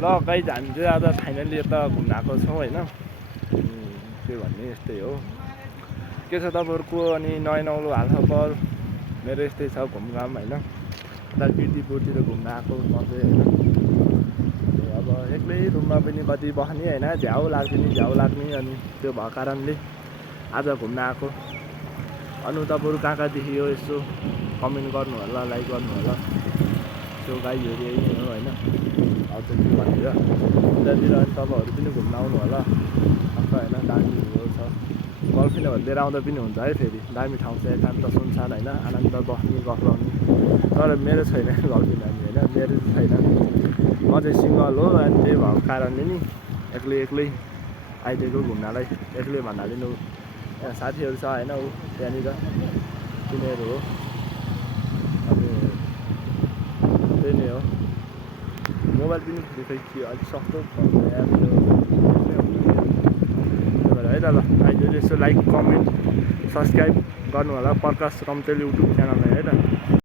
ल गाइज हामी चाहिँ आज फाइनली यता घुम्न आएको छौँ होइन। के भन्ने यस्तै हो। के छ तपाईँहरूको अनि नयाँ नौलो हालखबर? मेरो यस्तै छ घुमघाम होइन। यता किर्तिपुरतिर घुम्न आएको म चाहिँ होइन। अब एक्लै रुममा पनि कति बस्ने होइन, झ्याउ लाग्ने अनि त्यो भएको कारणले आज घुम्न आएको। अनि तपाईँहरू कहाँ कहाँ देखियो यसो कमेन्ट गर्नु होला, लाइक गर्नु होला। त्यो गाईहरू यही नै हो होइन। अझ के भनेर उतातिर अनि तपाईँहरू पनि घुम्न आउनु होला टक्क होइन। दामीहरू छ, गर्लफ्रेन्डहरू लिएर आउँदा पनि हुन्छ है। फेरि दामी ठाउँ छ, एकान्त सुनसान होइन, आनन्द बस्ने गफ गर्नु। तर मेरो छैन गर्लफ्रेन्ड हामी होइन, मेरो छैन। म चाहिँ सिङ्गल हो अनि त्यही भएको कारणले नि एक्लै आइदिएको घुम्नलाई। एक्लै भन्नाले नि त्यहाँ साथीहरू छ होइन, ऊ त्यहाँनिर तिनीहरू हो। अनि त्यही नै हो। मोबाइल पनि खै के अलिक सस्तो है त। ल अहिले यसो लाइक कमेन्ट सब्सक्राइब गर्नु होला प्रकाश रम्तेल युट्युब च्यानललाई है त।